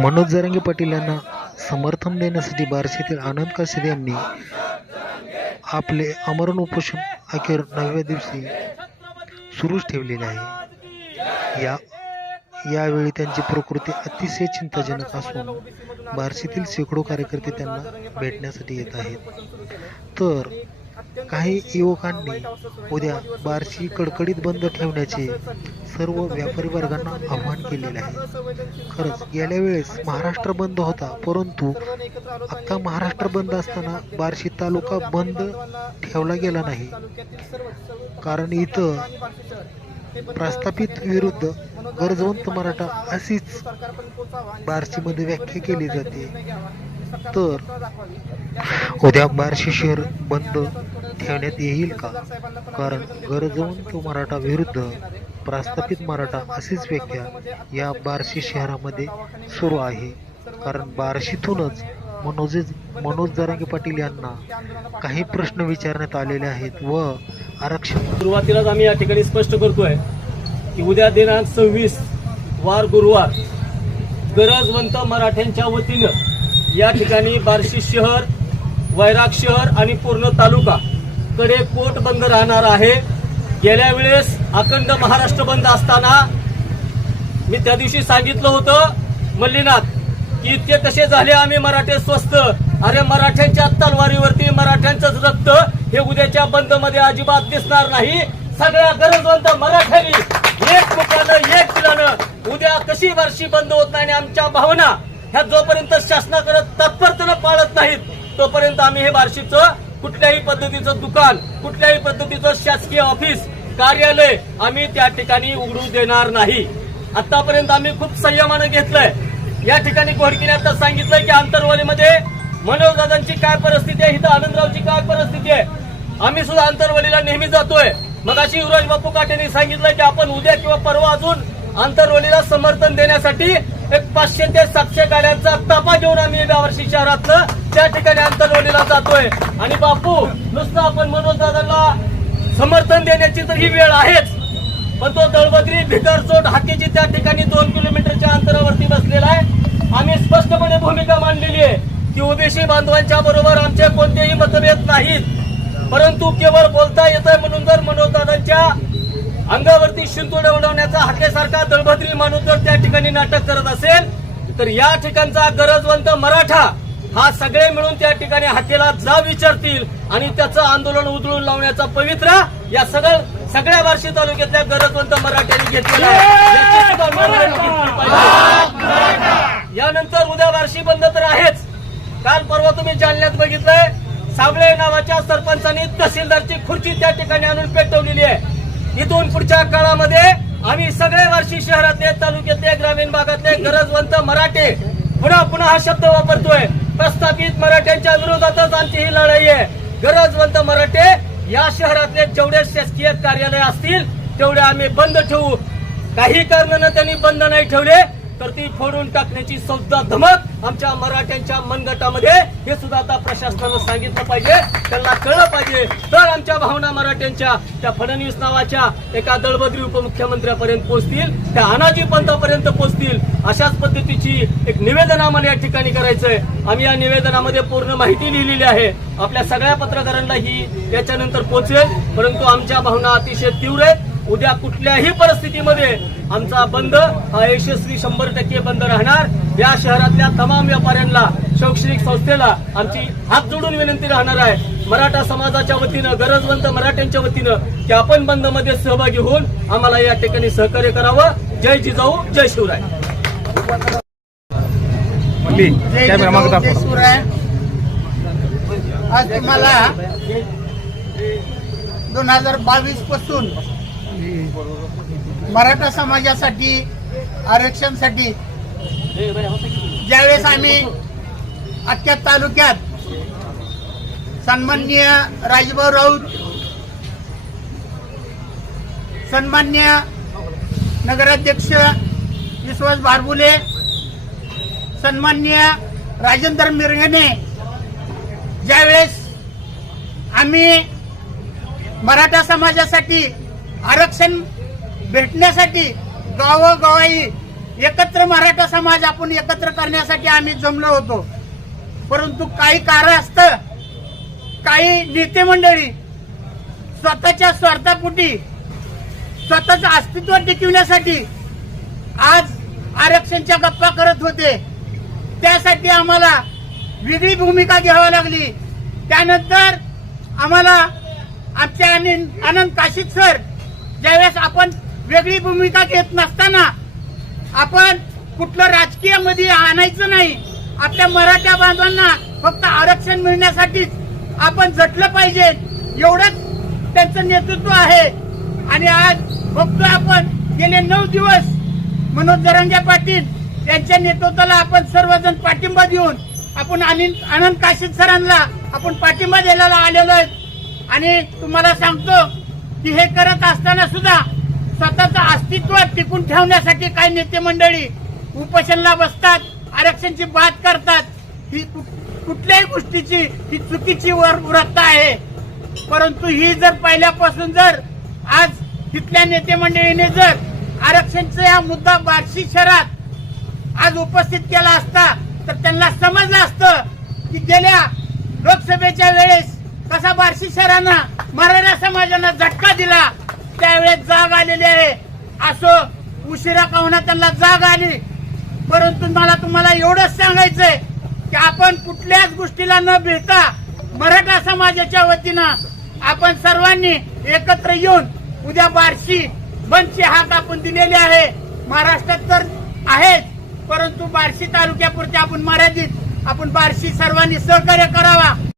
मनोज जरंगे पाटील यांना समर्थन देण्यासाठी बार्शीतील आनंद काशीद यांनी आपले अमरण उपोषण अखेर नवव्या दिवशी सुरूच ठेवलेले आहे या यावेळी त्यांची प्रकृती अतिशय चिंताजनक असून बार्शीतील शेकडो कार्यकर्ते त्यांना भेटण्यासाठी येत आहेत. तर काही युवकांनी उद्या बार्शी कडकडीत बंद ठेवण्याचे सर्व व्यापारी वर्गांना आव्हान केलेले आहे. खरंच गेल्या वेळेस महाराष्ट्र बंद होता परंतु अख्खा महाराष्ट्र बंद असताना बार्शी तालुका बंद ठेवला गेला नाही. कारण इथं प्रस्थापित विरुद्ध गरजवंत मराठा अशीच बार्शीमध्ये व्याख्या केली जाते. तर उद्या बार्शी शहर बंद ठेवण्यात येईल का? कारण गरजवंत मराठा विरुद्ध प्रस्थापित मराठा अशीच व्याख्या या बार्शी शहरामध्ये सुरू आहे. कारण बार्शीतूनच मनोज मनोज जरांगे पाटील यांना काही प्रश्न विचारण्यात आलेले आहेत व आरक्षण सुरुवातीलाच आम्ही या ठिकाणी स्पष्ट करतोय. की उद्या दिनांक सव्वीस वार गुरुवार गरजवंत मराठ्यांच्या वतीनं या ठिकाणी बार्शी शहर वैराग शहर आणि पूर्ण तालुका कडे कोट बंद राहणार आहे. गेल्या वेळेस अखंड महाराष्ट्र बंद असताना मी त्या दिवशी सांगितलं होतं मल्लीनाथ की इतके कसे झाले आम्ही मराठे स्वस्त अरे मराठ्यांच्या तलवारीवरती मराठ्यांचंच रक्त हे उद्याच्या बंदमध्ये अजिबात दिसणार नाही. सगळ्या गरजवंत मराठ्यांनी एक मुखानं एक दिलानं उद्या कशी वर्षी बंद होत नाही आणि आमच्या भावना ह्या जोपर्यंत शासनाकडे तत्परतेनं पाळत नाहीत तोपर्यंत आम्ही हे बार्शीचं कुठल्याही पद्धतीचं दुकान कुठल्याही पद्धतीचं शासकीय ऑफिस कार्यालय आम्ही त्या ठिकाणी उघडू देणार नाही. आतापर्यंत आम्ही खूप संयमानं घेतलंय. या ठिकाणी घोडकीने आता सांगितलंय की आंतरवालीमध्ये मनोजदादांची काय परिस्थिती आहे इथं आनंदरावची काय परिस्थिती आहे? आम्ही सुद्धा आंतरवालीला नेहमी जातोय. मग अशी युवराज बापू काटेंनी सांगितलं की आपण उद्या किंवा परवा अजून आंतरवलीला समर्थन देण्यासाठी एक पाचशे ते सातशे गाड्यांचा ताफा घेऊन आम्ही यावर्षी शहरातलं त्या ठिकाणी आंतरवलीला जातोय. आणि बापू नुसतं आपण मनोज दादाला समर्थन देण्याची तर ही वेळ आहेच. पण तो दळबद्री भिकारचोट हातीची त्या ठिकाणी दोन किलोमीटरच्या अंतरावरती बसलेला आहे. आम्ही स्पष्टपणे भूमिका मांडलेली आहे की ओबीसी बांधवांच्या बरोबर आमचे कोणतेही मतभेद नाहीत. परंतु केवळ बोलता येतंय म्हणून जर मनोजदादांच्या अंगावरती शिंतोडे उडवण्याचा हाकेसारखा दळभद्री माणूस जर त्या ठिकाणी नाटक करत असेल तर या ठिकाणचा गरजवंत मराठा हा सगळे मिळून त्या ठिकाणी हाकेला जा विचारतील आणि त्याचं आंदोलन उधळून लावण्याचा पवित्र या सगळं सगळ्या बार्शी तालुक्यातल्या गरजवंत मराठ्यांनी घेतलेला आहे. यानंतर उद्या बार्शी बंद तर आहेच. काल परवा तुम्ही जालन्यात बघितलंय साबळे नावाच्या सरपंचांनी तहसीलदारची खुर्ची त्या ठिकाणी आणून पेटवलेली आहे. इथून पुढच्या काळामध्ये आम्ही सगळे वार्षिक शहरातले तालुक्यातले ग्रामीण भागातले गरजवंत मराठे पुन्हा पुन्हा हा शब्द वापरतोय. प्रस्थापित मराठ्यांच्या विरोधातच आमची ही लढाई आहे. गरजवंत मराठे या शहरातले जेवढे शासकीय कार्यालय असतील तेवढे आम्ही बंद ठेवू. काही कारणानं त्यांनी बंद नाही ठेवले. तर ती फोडून टाकण्याची सुद्धा धमक आमच्या मराठ्यांच्या मनगटामध्ये हे सुद्धा आता प्रशासनानं सांगितलं पाहिजे त्यांना कळलं पाहिजे. तर आमच्या भावना मराठ्यांच्या त्या फडणवीस नावाच्या एका दळबद्री उपमुख्यमंत्र्यापर्यंत पोहोचतील त्या अनाजी पंतापर्यंत पोहोचतील. अशाच पद्धतीची एक निवेदन आम्हाला या ठिकाणी करायचंय. आम्ही या निवेदनामध्ये पूर्ण माहिती लिहिलेली आहे. आपल्या सगळ्या पत्रकारांना ही याच्यानंतर पोहोचेल परंतु आमच्या भावना अतिशय तीव्र आहेत. उद्या कुठल्याही परिस्थितीमध्ये आमचा बंद हा यशस्वी शंभर टक्के बंद राहणार. या शहरातल्या तमाम व्यापाऱ्यांना शैक्षणिक संस्थेला आमची हात जोडून विनंती राहणार आहे. मराठा समाजाच्या वतीनं गरजवंत मराठ्यांच्या वतीनं की आपण बंदमध्ये सहभागी होऊन आम्हाला या ठिकाणी सहकार्य करावं. जय जिजाऊ जय शिवराय. जय जिजाऊ, जय शिवराय. आज तुम्हाला दोन हजार बावीसपासून मराठा समाजासाठी आरक्षणसाठी ज्यावेळेस आम्ही अख्ख्या तालुक्यात सन्माननीय राजभाऊ राऊत सन्मान्य नगराध्यक्ष विश्वास भारबुले सन्मान्य राजेंद्र मिरगणे ज्यावेळेस आम्ही मराठा समाजासाठी आरक्षण भेटण्यासाठी गावोगावाई एकत्र मराठा समाज आपण एकत्र करण्यासाठी आम्ही जमलो होतो. परंतु काही कारण असतं काही नेते मंडळी स्वतःच्या स्वार्थापोटी स्वतःचं अस्तित्व टिकवण्यासाठी आज आरक्षणच्या गप्पा करत होते. त्यासाठी आम्हाला वेगळी भूमिका घ्यावी लागली. त्यानंतर आम्हाला आमचे आनंद आनंद काशीद सर ज्यावेळेस आपण वेगळी भूमिका घेत नसताना आपण कुठलं राजकीयमध्ये आणायचं नाही. आपल्या मराठा बांधवांना फक्त आरक्षण मिळण्यासाठीच आपण झटलं पाहिजे. एवढंच त्यांचं नेतृत्व आहे. आणि आज बघतोय आपण गेले नऊ दिवस मनोज जरंगे पाटील यांच्या नेतृत्वाला आपण सर्वजण पाठिंबा देऊन आपण आनंद आनंद काशीद सरांना आपण पाठिंबा द्यायला आलेलो आहे आणि तुम्हाला सांगतो की हे करत असताना सुद्धा स्वतःचं अस्तित्व टिकून ठेवण्यासाठी काही नेते मंडळी उपोषणला बसतात आरक्षणची बात करतात. ही कुठल्याही गोष्टीची ही चुकीची वर आहे. परंतु ही जर पहिल्यापासून जर आज तिथल्या नेते मंडळीने जर आरक्षणचा हा मुद्दा बार्शी शहरात आज उपस्थित केला असता तर त्यांना समजलं असतं की गेल्या लोकसभेच्या वेळेस कसा बार्शी शहरानं मराठा समाजानं झटका दिला त्यावेळेस जाग आलेली आहे. असो उशिरा का होणार त्यांना जाग आली. परंतु मला तुम्हाला एवढंच सांगायचंय की आपण कुठल्याच गोष्टीला न भिडता मराठा समाजाच्या वतीनं आपण सर्वांनी एकत्र येऊन उद्या बार्शी बंदची हाक आपण दिलेली आहे. महाराष्ट्रात तर आहेच परंतु बार्शी तालुक्यापुरते आपण मर्यादित आपण बार्शी सर्वांनी सहकार्य करावा.